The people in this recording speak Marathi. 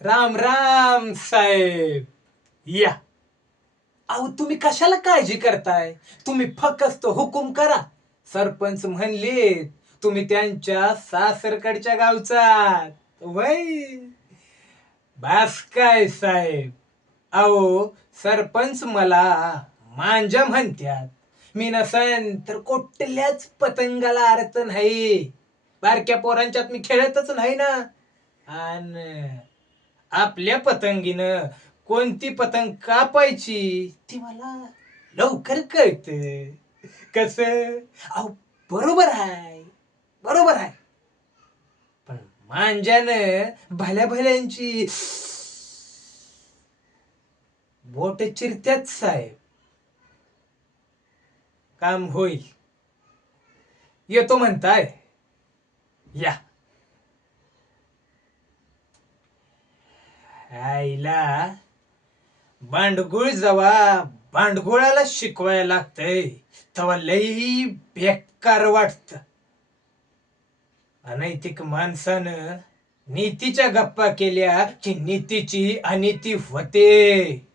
राम राम साहेब. या. अहो तुम्ही कशाला काळजी करताय? तुम्ही फक्त हुकूम करा. सरपंच म्हणले तुम्ही त्यांच्या सासरकडच्या गावचा. वय बास काय साहेब. अहो सरपंच मला मांजा म्हणत्यात. मी नसन तर कुठल्याच पतंगाला अर्थ नाही. बारक्या पोरांच्यात मी खेळतच नाही ना. आणि आपल्या पतंगीनं कोणती पतंग कापायची ती मला लवकर कळत. कस अहो बरोबर आहे, बरोबर आहे. पण मांज्यानं भल्या भल्यांची बोट चिरत्यात साहेब. काम होईल. येतो म्हणताय, या. आईला भांडगुळ जेव्हा भांडगुळाला शिकवायला लागतंय तेव्हा लई बेकार वाटत. अनैतिक माणसानं नीतीच्या गप्पा केल्या की नीतीची अनिती होते.